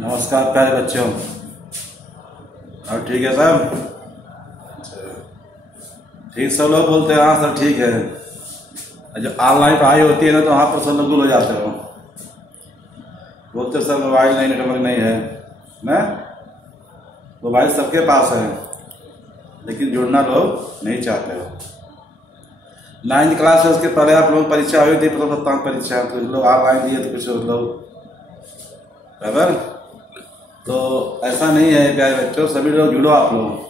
नमस्कार प्यारे बच्चों, और ठीक है सब? ठीक सब लोग बोलते हैं हाँ सर ठीक है। जो ऑनलाइन पढ़ाई होती है ना तो वहाँ पर सब लोग गुल हो जाते हो, बोलते सर मोबाइल नहीं, नेटवर्क नहीं है ना। मोबाइल सबके पास है लेकिन जुड़ना लोग नहीं चाहते हो। 9th क्लास है, उसके पहले आप लोग परीक्षा हुई थी, प्रथम सप्ताह परीक्षा, तो कुछ लोग ऑनलाइन दिए तो कुछ लोग बराबर। तो ऐसा नहीं है प्यारे बच्चों, सभी लोग जुड़ो। आप लोग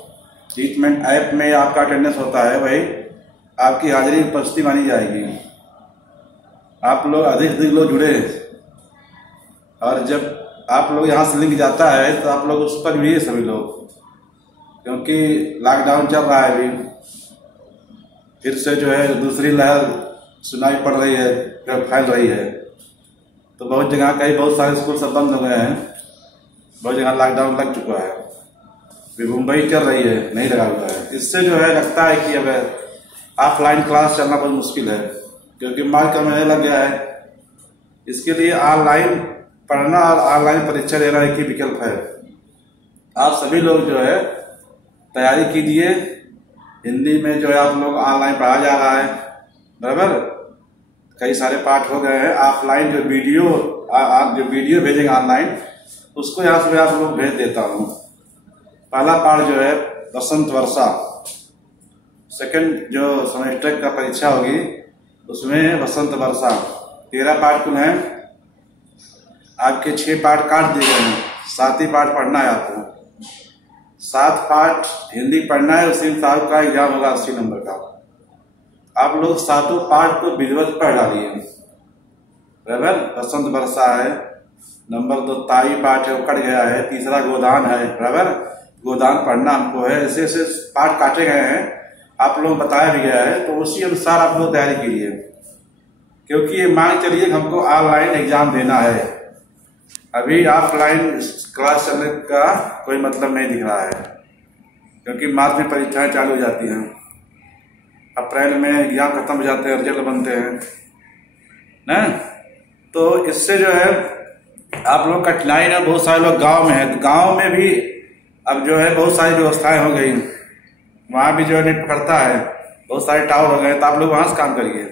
ट्रीटमेंट ऐप में आपका अटेंडेंस होता है, वही आपकी हाजिरी उपस्थिति मानी जाएगी। आप लोग अधिक से अधिक लोग जुड़े, और जब आप लोग यहाँ से लिंक जाता है तो आप लोग उस पर जुड़िए सभी लोग, क्योंकि लॉकडाउन चल रहा है अभी, फिर से जो है दूसरी लहर सुनाई पड़ रही है, फिर फैल रही है। तो बहुत जगह कई बहुत सारे स्कूल सब बंद हो गए हैं, बहुत जगह लॉकडाउन लग चुका है, फिर मुंबई चल रही है, नहीं लगा हुआ है। इससे जो है लगता है कि अब ऑफलाइन क्लास चलना बहुत मुश्किल है, क्योंकि मार्च का महीना लग गया है। इसके लिए ऑनलाइन पढ़ना और ऑनलाइन परीक्षा देना एक ही विकल्प है। आप सभी लोग जो है तैयारी कीजिए। हिंदी में जो है आप लोग ऑनलाइन पढ़ा जा रहा है बराबर, कई सारे पाठ हो गए हैं। ऑफलाइन जो वीडियो आप जो वीडियो भेजेंगे ऑनलाइन, उसको यहाँ से मैं आप लोग भेज देता हूँ। पहला पाठ जो है बसंत वर्षा, सेकंड जो सेमेस्टर का परीक्षा होगी उसमें बसंत वर्षा। 13 पाठ कुल हैं, आपके 6 पाठ काट दिए गए हैं, 7 ही पाठ पढ़ना है आपको। 7 पाठ हिंदी पढ़ना है, उसी में साल का एग्जाम होगा 80 नंबर का। आप लोग 7 पाठ को विधिवत पढ़ डालिए बराबर। बसंत वर्षा है, नंबर 2 ताई पाठ है, वो कट गया है। तीसरा गोदान है बराबर, गोदान पढ़ना हमको है। ऐसे ऐसे पाठ काटे गए हैं, आप लोग बताया भी गया है, तो उसी अनुसार आप लोग तैयारी कीजिए, क्योंकि ये मान चलिए हमको ऑनलाइन एग्जाम देना है। अभी ऑफलाइन क्लास चलने का कोई मतलब नहीं दिख रहा है, क्योंकि मार्च में परीक्षाएं चालू हो जाती हैं, अप्रैल में एग्जाम खत्म हो जाते हैं, रिजल्ट बनते हैं ना। तो इससे जो है आप लोग कठिनाई ना, बहुत सारे लोग गांव में हैं, तो गांव में भी अब जो है बहुत सारी व्यवस्थाएं हो गई, वहां भी जो है नेट पकड़ता है, बहुत सारे टावर हो गए, तो आप लोग वहां से काम करिए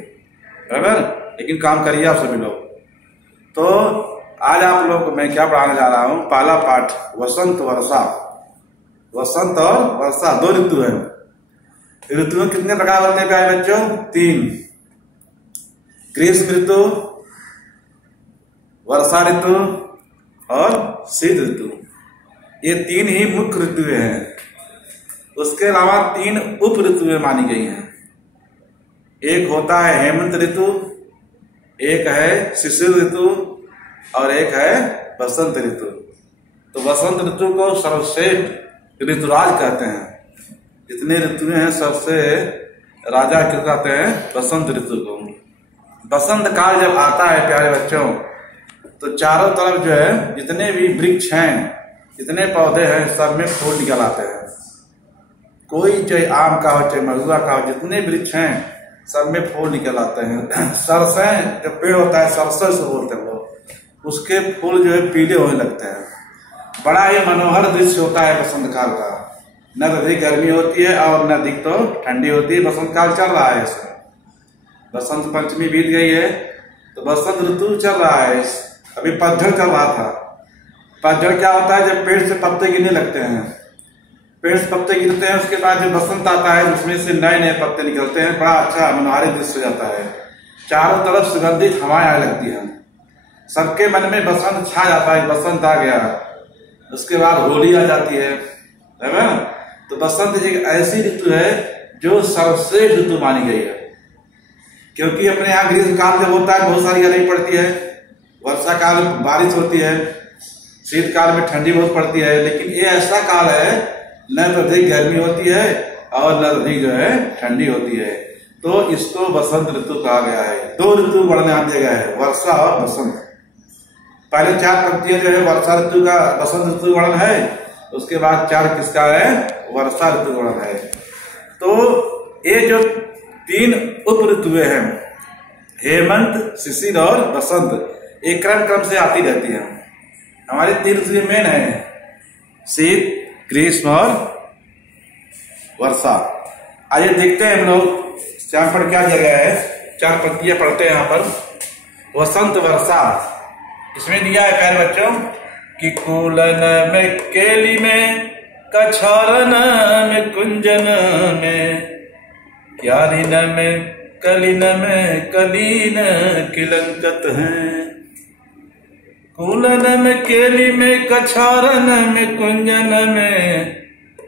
बराबर, लेकिन काम करिए आप सभी लोग। तो आज आप लोग को मैं क्या पढ़ाने जा रहा हूँ, पहला पाठ वसंत वर्षा। वसंत और वर्षा 2 ऋतु है। ऋतु में कितने प्रकार होते हैं प्यारे बच्चों? 3, ग्रीष्म ऋतु, वर्षा ऋतु और शीत ऋतु। ये 3 ही मुख्य ऋतुएं हैं। उसके अलावा 3 उप ऋतुएं मानी गई हैं। एक होता है हेमंत ऋतु, एक है शिशिर ऋतु और एक है बसंत ऋतु। तो बसंत ऋतु को सर्वश्रेष्ठ ऋतुराज कहते हैं। जितने ऋतुएं हैं सबसे राजा क्यों कहते हैं? बसंत ऋतु को। बसंत काल जब आता है प्यारे बच्चों, तो चारों तरफ जो है जितने भी वृक्ष हैं, जितने पौधे हैं, सब में फूल निकल आते हैं। कोई चाहे आम का हो चाहे महुआ का हो, जितने वृक्ष हैं सब में फूल निकल आते हैं। सरसें जो पेड़ होता है, सरसों से बोलते हैं लोग, उसके फूल जो है पीले होने लगते हैं। बड़ा ही मनोहर दृश्य होता है बसंत काल का। न तो अधिक गर्मी होती है और न अधिक तो ठंडी होती है। बसंत काल चल रहा है इसमें। बसंत पंचमी बीत गई है तो बसंत ऋतु चल रहा है। अभी पतझड़ चल रहा था। पतझड़ क्या होता है? जब पेड़ से पत्ते गिरने लगते हैं, पेड़ से पत्ते गिरते हैं, उसके बाद जो बसंत आता है उसमें से नए नए पत्ते निकलते हैं, बड़ा अच्छा मनोहारी दृश्य हो जाता है। चारों तरफ सुगंधित हवाएं आने लगती हैं, सबके मन में बसंत छा जाता है, बसंत आ गया। उसके बाद होली आ जाती है ना। तो बसंत एक ऐसी ऋतु है जो सर्वश्रेष्ठ ऋतु मानी गई है, क्योंकि अपने यहाँ ग्रीष्म काल जब होता है बहुत सारी गर्मी पड़ती है, वर्षा काल में बारिश होती है, शीत काल में ठंडी बहुत पड़ती है, लेकिन ये ऐसा काल है न तो अधिक गर्मी होती है और न अधिक जो है ठंडी होती है। तो इसको बसंत ऋतु कहा गया है। 2 ऋतु वर्णन यहाँ दिया गया है, वर्षा और बसंत। पहले 4 पंक्तियां जो है वर्षा ऋतु का बसंत ऋतु वर्णन है, उसके बाद 4 किसका है, वर्षा ऋतु वर्णन है। तो ये जो 3 उप ऋतुएं हैं, हेमंत, शिशिर और बसंत, एक क्रम से आती रहती है। हमारी 3 ऋतुएं मेन है, शीत, ग्रीष्म और वर्षा। आइए देखते हैं हम लोग यहाँ पर क्या दिया गया है। 4 पंक्तियां पढ़ते हैं यहाँ पर। वसंत वर्षा इसमें दिया है प्यारे बच्चों कि कूलन में केली में, कछारन में कुंजन में, क्यारिन में कलिन में कलीन किलंकत हैं। कूलन में केली में, कछारन में कुंजन में,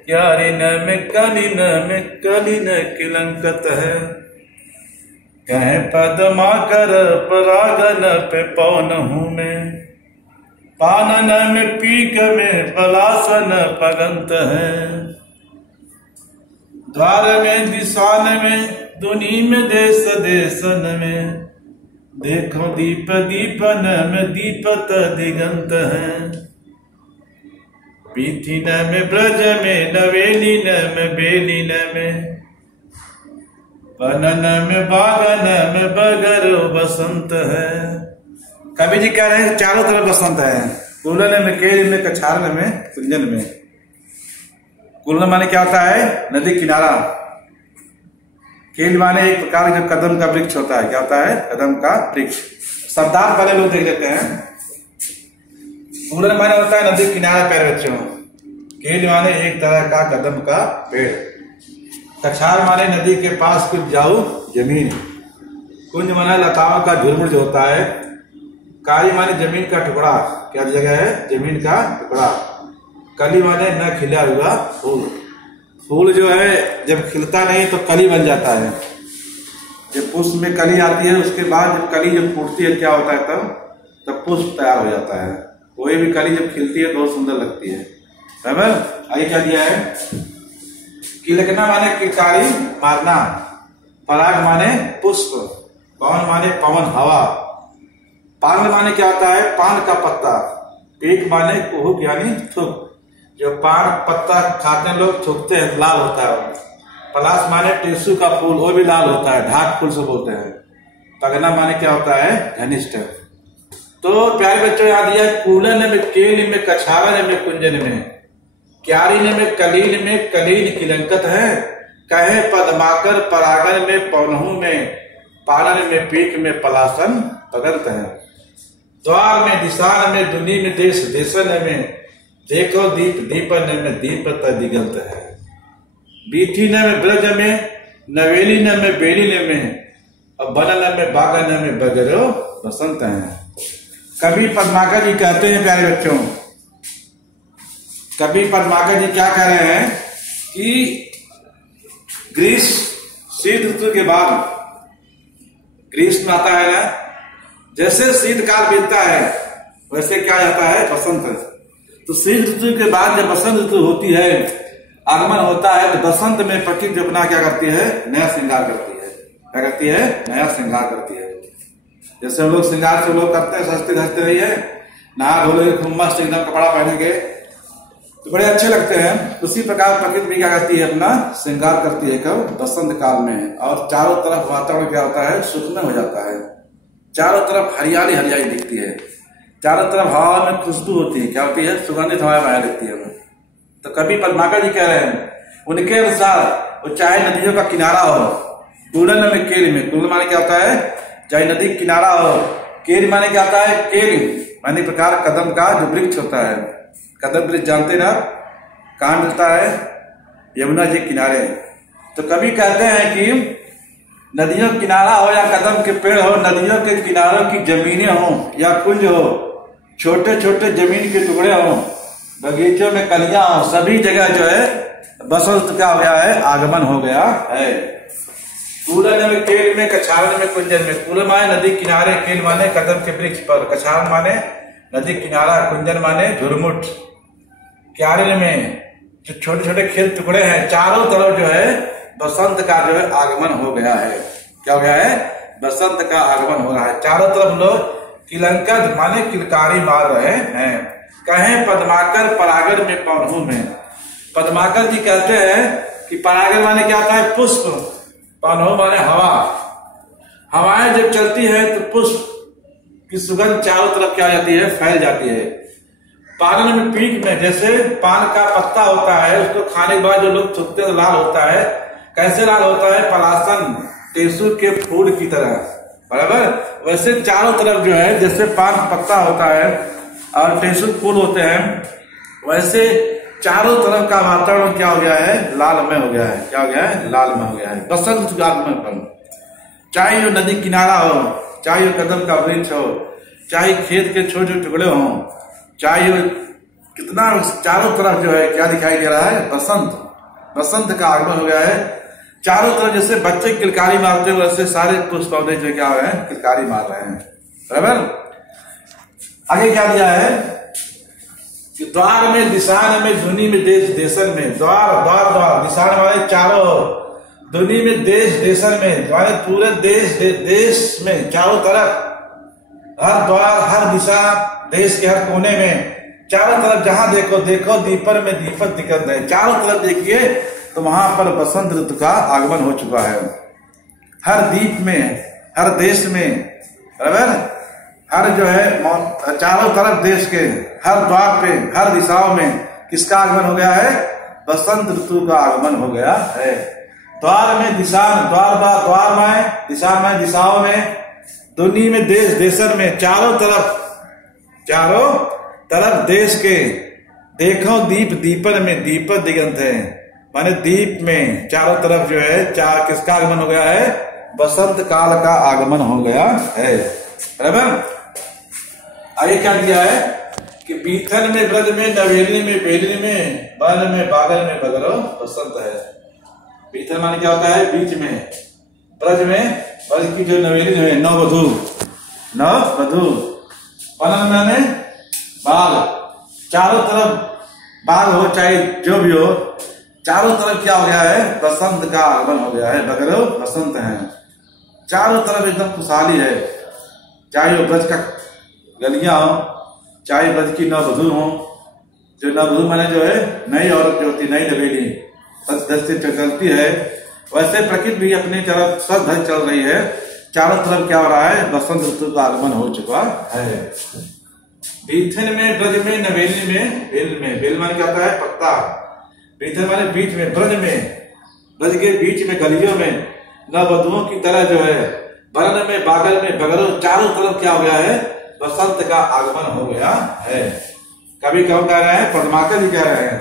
क्यारिन में कलिन किलंकत है। कहे पदमाकर परागन पे पौन हूं में, पानन में पीक में पलासन पगंत है। द्वार में दिशान में, दुनी में देश देशन में, देखो दीप दीपन में दीपत दिगंत है। पीथिन में ब्रज में, नवेलिन में बेलिन में, बनन में बागन में बगर बसंत है। कवि जी कह रहे हैं चारों तरफ बसंत है। कूलन में, केली में, कछारन में, कुंजन में। कूलन माने क्या होता है, नदी किनारा। केल माने एक प्रकार का कदम का वृक्ष होता है। क्या होता है, कदम का वृक्ष। शब्दार्थ पहले लोग देख लेते हैं। कूलन माने होता है नदी किनारा प्यारे बच्चों। केल माने एक तरह का कदम का पेड़। कछार माने नदी के पास कुछ जाओ जमीन। कुंज माने लताओं का झुरमुट जो होता है। कारी माने जमीन का टुकड़ा। क्या जगह है, जमीन का टुकड़ा। कली माने न खिला हुआ फूल। फूल जो है जब खिलता नहीं तो कली बन जाता है। जब पुष्प में कली आती है उसके बाद जब कली जब फूटती है क्या होता है, तब पुष्प तैयार हो जाता है। कोई भी कली जब खिलती है बहुत सुंदर लगती है। बराबर। आगे क्या दिया है, किलकना माने किलकारी मारना। पराग माने पुष्प। पवन माने पवन हवा। पान माने क्या होता है, पान का पत्ता। पीक माने कुहुक यानी थूक। जो पान पत्ता खाते हैं लोग थूकते हैं, लाल होता है। पलाश माने टेसू का फूल, वो भी लाल होता है, ढाक फूल से बोलते हैं। पगना माने क्या होता है, घनिष्ठ। तो प्यारे बच्चों यहाँ दिया कूलन में, केल में, कछारन में, कुंजन में, क्यारिन में, कलीन में कलीन किलंकत है। कहे पदमाकर परागन में, पौनहू में, पालन में, पीक में, पलासन पगंत है। द्वार में, दिशान में, दुनी में, देश देशन में, देखो दीप दीपन में दीपत दिगंत है। बीठीन में, ब्रज में, नवेलिन में, बेलिन में, और बनन में, बागन में, बगरो बसंत है। कवि पद्माकर जी कहते हैं प्यारे बच्चों, कवि पद्माकर जी क्या कह रहे हैं कि ग्रीष्म शीत ऋतु के बाद ग्रीष्म आता है ना, जैसे शीतकाल बीतता है वैसे क्या जाता है, बसंत। तो शीत ऋतु के बाद जब बसंत ऋतु होती है, आगमन होता है, तो बसंत में प्रकृति जो अपना क्या करती है, नया श्रृंगार करती है। क्या करती है, नया श्रृंगार करती है। जैसे हम लोग श्रृंगार से लोग करते हैं, सजते धजते रही है, नहा धो लेंगे, खूब मस्त एकदम कपड़ा पहनेंगे तो बड़े अच्छे लगते हैं। उसी प्रकार प्रकृति भी क्या करती है, अपना श्रृंगार करती है कब, बसंत काल में। और चारों तरफ वातावरण क्या होता है, सुखमय हो जाता है। चारों तरफ हरियाली हरियाली दिखती है। चारों तरफ हवा में खुशबू होती है। क्या होती है, सुगंधित हवा बहार दिखती है हमें। तो कवि पद्माकर जी कह रहे हैं, उनके अनुसार वो चाहे नदियों का किनारा हो, कूलन में, केल में। कूलन माने क्या होता है, चाहे नदी किनारा हो। केल माने क्या होता है, केल माने प्रकार कदम का जो वृक्ष होता है। कदम वृक्ष जानते ना, कहाँ मिलता है, यमुना जी किनारे। तो कभी कहते हैं कि नदियों किनारा हो या कदम के पेड़ हो, नदियों के किनारों की जमीनें हो या कुंज हो, छोटे छोटे जमीन के टुकड़े हो, बगीचों में कलियां हो, सभी जगह जो है बसंत का हो गया है, आगमन हो गया है। कूलन में, केल में, कछारन में, कुंजन में। कूल माने नदी किनारे, केल माने कदम के वृक्ष पर, कछारन माने नदी किनारा, कुंजन माने झुरमुट। क्यारिल में जो छोटे छोटे खेल टुकड़े हैं, चारों तरफ जो है बसंत का जो है आगमन हो गया है। क्या हो गया है? बसंत का आगमन हो रहा है। चारों तरफ लोग किलंकद माने किलकारी मार रहे हैं। कहें पद्माकर परागण में पौधों में। पद्माकर जी कहते हैं कि परागण माने क्या होता है? पुष्प। पौधों माने हवा। हवाएं जब चलती है तो पुष्प की सुगंध चारों तरफ क्या जाती है? फैल जाती है। पान में, पीक में, जैसे पान का पत्ता होता है, उसको खाने के बाद जो लोग थूकते हैं लाल होता है। कैसे लाल होता है? पलासन टेसू के फूल की तरह, बराबर। वैसे चारों तरफ जो है, जैसे पान पत्ता होता है और टेसू फूल होते हैं, वैसे चारों तरफ का वातावरण क्या हो गया है? लालमय हो गया है। क्या हो गया है? लालमय हो गया है। बसंत का आगमन। चाहे वो नदी किनारा हो, चाहे वो कदम का वृक्ष हो, चाहे खेत के छोटे टुकड़े हो, चाहे कितना, चारों तरफ जो है क्या दिखाई दे रहा है? बसंत। बसंत का आगमन हो गया है। चारों तरफ जैसे बच्चे किलकारी मारते हैं, वैसे सारे पुष्प पौधे जो क्या हो रहे हैं? किलकारी मार रहे हैं, बराबर। आगे क्या दिया है कि द्वार में, दिशान में, धुनी में, देश देशन में। द्वार, द्वार, द्वार, दिशान वाले चारों ओर, धुनी में, देश देशन में, माने पूरे देश में, चारों तरफ, हर द्वार, हर दिशा, देश के हर कोने में, चारों तरफ जहां देखो देखो दीपर में दीपक दिखत है। चारों तरफ देखिए तो वहां पर बसंत ऋतु का आगमन हो चुका है। हर द्वीप में, हर देश में, बराबर, हर जो है चारों तरफ देश के हर द्वार पे, हर दिशाओं में किसका आगमन हो गया है? बसंत ऋतु का आगमन हो गया है। द्वार में, दिशान, द्वार द्वार में, दिशा में, दिशाओं में, दुनी में, देश देशन में, चारों तरफ देश के देखो दीप, दीपन में, दीपक दिगंत है, माने दीप में चारों तरफ जो है किसका आगमन हो गया है? बसंत काल का आगमन हो गया है, बराबर। आगे क्या दिया है कि बीथन में, ब्रज में, नवेली में, बेलनी में, वन में, बागल में, बगरो बसंत है। बीथन माने क्या होता है? बीच में। ब्रज में, ब्रज की जो नवेली जो है, नववधू, वन माने बाग, चारों तरफ बाग हो, चाहे जो भी हो, चारों तरफ क्या हो गया है? बसंत का आगमन हो गया है। बगरो बसंत है। चारों तरफ एकदम खुशहाली है। चाहे वो ब्रज का गलियां हो, चाहे ब्रज की नववधू हो, जो नववधू माने जो है नई औरत जो होती, नई नवेली सज से चलती है, वैसे प्रकृति भी अपनी तरफ सज धज चल रही है। चारों तरफ क्या हो रहा है? बसंत ऋतु का आगमन हो चुका है। बीथन में, ब्रज में, नवेली में, बेल में। बेल माने क्या होता है? पत्ता। बीथन माने बीच में, ब्रज में, ब्रज के बीच में, गलियों में, नववधुओं की तरह जो है, बरन में, बागल में, बगरों, चारों तरफ क्या हो गया है? बसंत का आगमन हो गया है। कभी कब कह रहे हैं? पद्माकर जी कह रहे हैं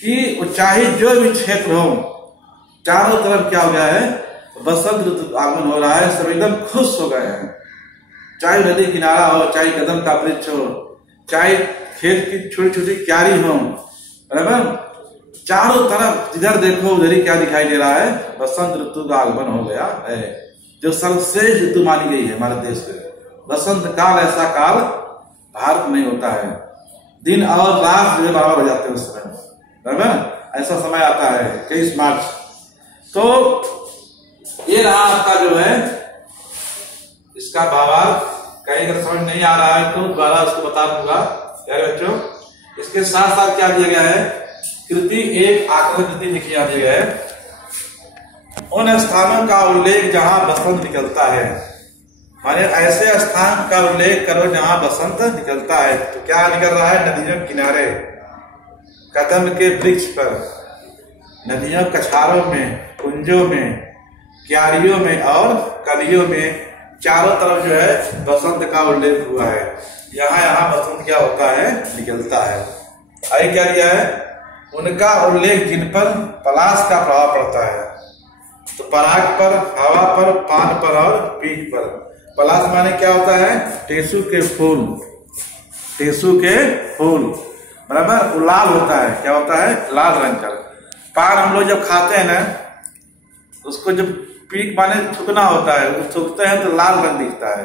कि चाहे जो भी क्षेत्र हो, चारों तरफ क्या हो गया है? बसंत ऋतु आगमन हो रहा है। सब एकदम खुश हो गए हैं। चाहे नदी किनारा हो, चाहे कदम का वृक्ष हो, चाहे खेत की छोटी छोटी क्यारी हो, बराबर, चारों तरफ जिधर देखो उधर ही क्या दिखाई दे रहा है? बसंत ऋतु का आगमन हो गया है, जो सर्वश्रेष्ठ ऋतु मानी गई है हमारे देश में। बसंत काल ऐसा काल भारत में होता है। दिन और रात जो बराबर हो जाते हैं उस समय, बराबर, ऐसा समय आता है 23 मार्च। तो ये रहा आपका जो है इसका भावार्थ। कहीं अगर समझ नहीं आ रहा है तो दोबारा उसको बता दूंगा प्यारे बच्चों। इसके साथ साथ क्या दिया गया है? कृति एक आकलन कृति लिखी जाती है। उन स्थानों का उल्लेख जहां बसंत निकलता है, माने ऐसे स्थान का उल्लेख करो जहां बसंत निकलता है। तो क्या निकल रहा है? नदियों किनारे, कदम के वृक्ष पर, नदियों कछारों में, कुंजों में, क्यारियों में और कलियों में, चारों तरफ जो है बसंत का उल्लेख हुआ है। यहाँ बसंत क्या होता है? निकलता है। आगे क्या दिया है? उनका उल्लेख जिन पर पलाश का प्रभाव पड़ता है। तो पराग पर, हवा पर, पान पर और पीक पर। पलाश माने क्या होता है? टेसू के फूल, टेसू के फूल, बराबर। वो लाल होता है, क्या होता है? लाल रंग का। पान हम लोग जब खाते हैं ना, उसको जब पीक माने थूकना होता है, वो थूकते हैं तो लाल रंग दिखता है।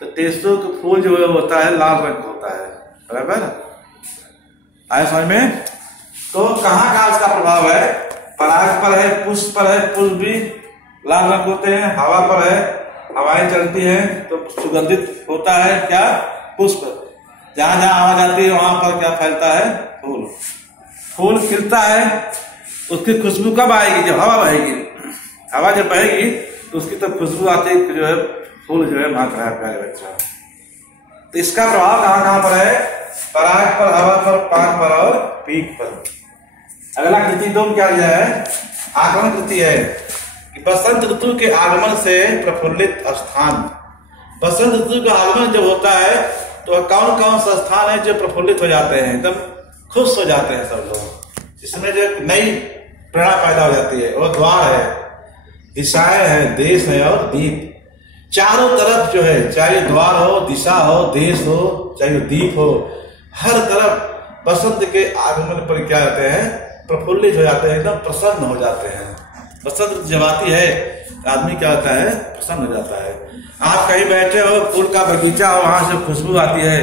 तो टेसू का फूल जो होता है लाल रंग का होता है, बराबर। आए समझ में? तो कहाँ कहाँ इसका प्रभाव है? पराग पर है, पुष्प पर है, पुष्प भी लाल रंग होते हैं। हवा पर है, हवाएं चलती हैं तो सुगंधित होता है क्या? पुष्प। जहां जहां हवा जाती है वहां पर क्या फैलता है? फूल। फूल खिलता है, उसकी खुशबू कब आएगी? जब हवा बहेगी। हवा जब बहेगी तो उसकी तो खुशबू आती है, जो है फूल जो है महक रहा है प्यारे बच्चा। तो इसका प्रभाव कहाँ कहाँ पर है? पराग पर, हवा पर, पान पर और पीक पर। अगला कृति 2 में क्या दिया है? आगमन कृति है कि बसंत ऋतु के आगमन से प्रफुल्लित स्थान। बसंत ऋतु का आगमन जब होता है तो कौन कौन सा स्थान है जो प्रफुल्लित हो जाते हैं, एकदम खुश हो जाते हैं सब लोग। इसमें जो नई प्रेरणा पैदा हो जाती है। वो द्वार है, दिशाएं है, देश है और दीप। चारों तरफ जो है, चाहे द्वार हो, दिशा हो, देश हो, चाहे दीप हो, हर तरफ बसंत के आगमन पर क्या जाते हैं? प्रफुल्लित हो जाते हैं, एकदम प्रसन्न हो जाते हैं। बसंत जब आती है आदमी क्या होता है? प्रसन्न हो जाता है। आप कहीं बैठे हो, फूल का बगीचा हो, वहां से खुशबू आती है,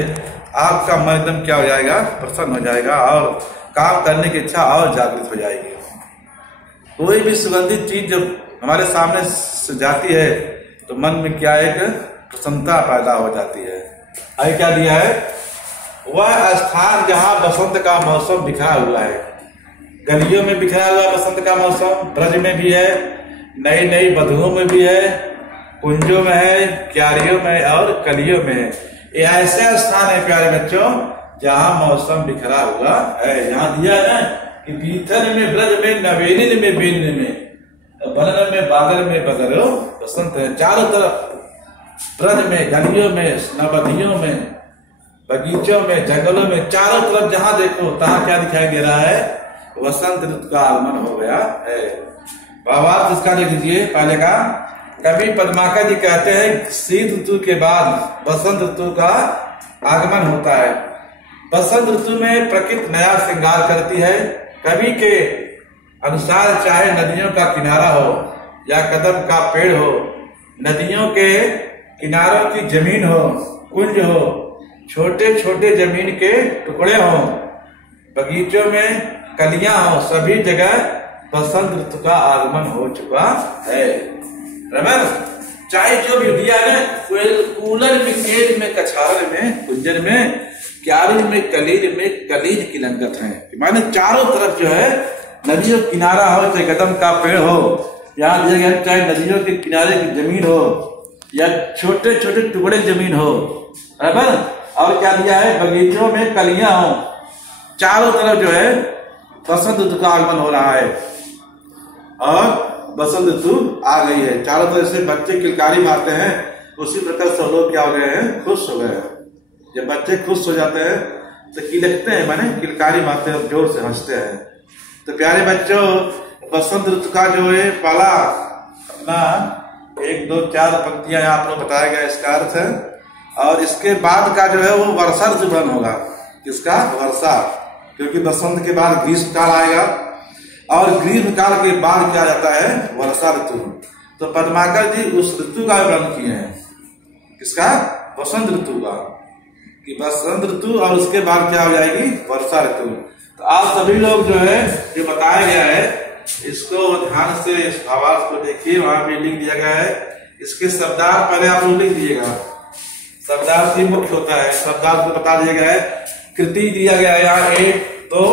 आपका मन एकदम क्या हो जाएगा? प्रसन्न हो जाएगा और काम करने की इच्छा और जागृत हो जाएगी। कोई भी सुगंधित चीज जब हमारे सामने से जाती है तो मन में क्या एक प्रसन्नता पैदा हो जाती है। आगे क्या दिया है? वह स्थान जहां बसंत का मौसम बिखरा हुआ है। गलियों में बिखरा हुआ बसंत का मौसम, ब्रज में भी है, नई नई बधुओं में भी है, कुंजों में है, क्यारियों में और कलियों में है। ये ऐसा स्थान है प्यारे बच्चों जहां मौसम बिखरा हुआ है। जहां दिया है ना कि बीथन में, ब्रज में, नवेलिन में, बेन में, बनन में, बादल में बगरो बसंत है। चारों तरफ ब्रज में, गलियों में, नवबधियों में, बगीचों में, जंगलों में, चारों तरफ जहां देखो तहां क्या दिखाई दे रहा है? वसंत ऋतु का आगमन हो गया है। भावार्थ इसका देख लीजिए। पहले का कवि पद्माकर जी कहते हैं शीत ऋतु के बाद बसंत ऋतु का आगमन होता है। बसंत ऋतु में प्रकृति नया श्रृंगार करती है। कवि के अनुसार चाहे नदियों का किनारा हो या कदम का पेड़ हो, नदियों के किनारों की जमीन हो, कुंज हो, छोटे छोटे जमीन के टुकड़े हो, बगीचों में कलियां हो, सभी जगह बसंत ऋतु का आगमन हो चुका है। रमन चाहे जो भी दिया है, कूलर में, केल में, कछार में, कुंजर में, क्यारी में, कलील में, कलीज की लंगत है। माने चारों तरफ जो है नदियों किनारा हो, चाहे कदम का पेड़ हो, यहाँ दिया गया चाहे नदियों के किनारे की जमीन हो या छोटे छोटे टुकड़े जमीन हो, बराबर। और क्या दिया है? बगीचों में कलियां हो, चारों तरफ जो है बसंत ऋतु का आगमन हो रहा है और बसंत ऋतु आ गई है। चारों तरफ से बच्चे किलकारी मारते हैं, उसी प्रकार सब लोग क्या हो गए हैं? खुश हो गए हैं। जब बच्चे खुश हो जाते हैं तो किलकते हैं, माने किलकारी मारते हैं, जोर से हंसते हैं। तो प्यारे बच्चों, बसंत ऋतु का जो है पहला अपना 1, 2, 4 पंक्तियां आप लोग बताया गया इसका अर्थ है। और इसके बाद का जो है वो वर्षा ऋतु बन होगा। किसका? वर्षा। क्योंकि बसंत के बाद ग्रीष्म काल आएगा और ग्रीष्म काल के बाद क्या जाता है? वर्षा ऋतु। तो पद्माकर जी उस ऋतु का वर्णन किए हैं। किसका? बसंत ऋतु का, कि बसंत ऋतु और उसके बाद क्या हो जाएगी? वर्षा ऋतु। तो आप सभी लोग जो है जो बताया गया है इसको ध्यान से इस भावार्थ को देखिए। वहां भी लिख दिया गया है। इसके शब्दार्थ पहले आप लोग लिख दीजिएगा। शब्दार्थ ही मुख्य होता है। शब्दार्थ को बता दिया गया है। कृति दिया गया है यहाँ 1, 2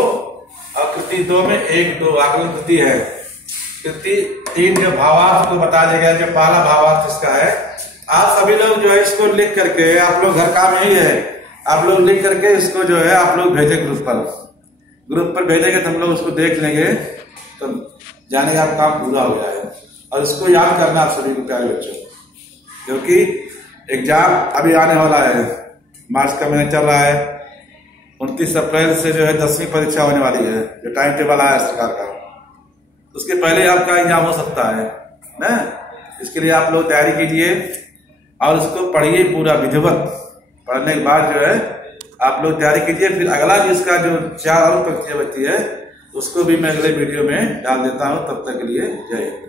और कृति 2 में 1, 2 आकलन कृति है। कृति 3 जो भावार्थ को बता दिया गया, जो पहला भावार्थ इसका है। आप सभी लोग जो है इसको लिख करके, आप लोग घर काम यही है, आप लोग लिख करके इसको जो है आप लोग भेजे ग्रुप पर भेजेंगे तो हम लोग उसको देख लेंगे तो जाने का काम पूरा हो गया है। और इसको याद करना आप सभी को प्यारे बच्चों, क्योंकि एग्जाम अभी आने वाला है। मार्च का महीना चल रहा है, 29 अप्रैल से जो है 10वीं परीक्षा होने वाली है, जो टाइम टेबल आया सरकार का, उसके पहले आपका एग्जाम हो सकता है ना। इसके लिए आप लोग तैयारी कीजिए और इसको पढ़िए पूरा विधिवत। पढ़ने के बाद जो है आप लोग तैयारी कीजिए। फिर अगला भी इसका जो 4 और परीक्षा बची है उसको भी मैं अगले वीडियो में डाल देता हूँ। तब तक के लिए जय हिंद।